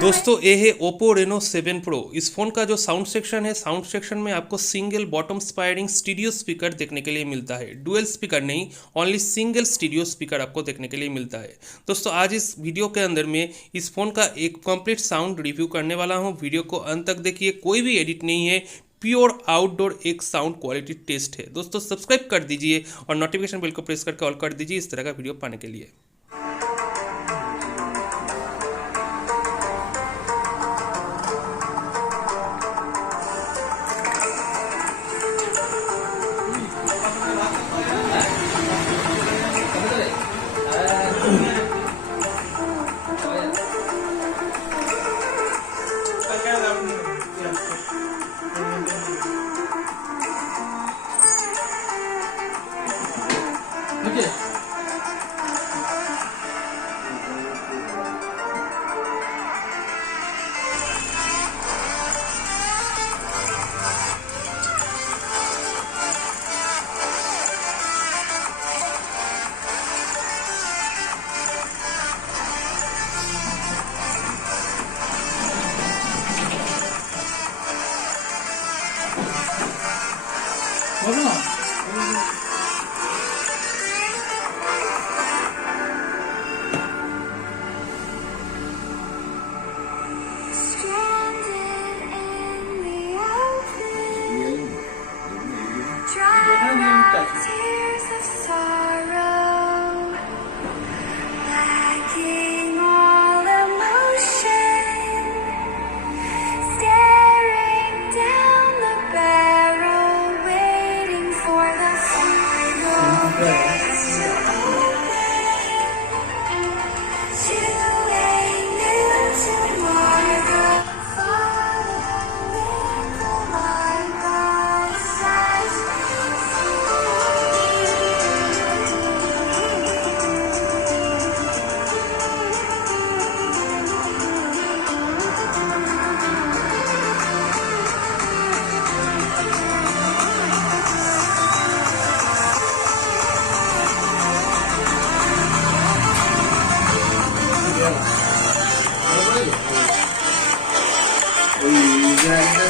दोस्तों ये है Oppo Reno 7 Pro। इस फ़ोन का जो साउंड सेक्शन है, साउंड सेक्शन में आपको सिंगल बॉटम स्पायरिंग स्टीरियो स्पीकर देखने के लिए मिलता है। डुअल स्पीकर नहीं, ओनली सिंगल स्टीरियो स्पीकर आपको देखने के लिए मिलता है। दोस्तों आज इस वीडियो के अंदर में इस फ़ोन का एक कंप्लीट साउंड रिव्यू करने वाला हूँ। वीडियो को अंत तक देखिए, कोई भी एडिट नहीं है, प्योर आउटडोर एक साउंड क्वालिटी टेस्ट है। दोस्तों सब्सक्राइब कर दीजिए और नोटिफिकेशन बेल को प्रेस करके ऑल कर दीजिए इस तरह का वीडियो पाने के लिए।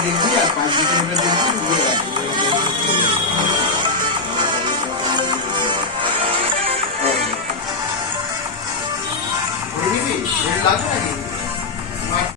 দেখবি আর 5 মিনিট দেখবি লাগবে নাকি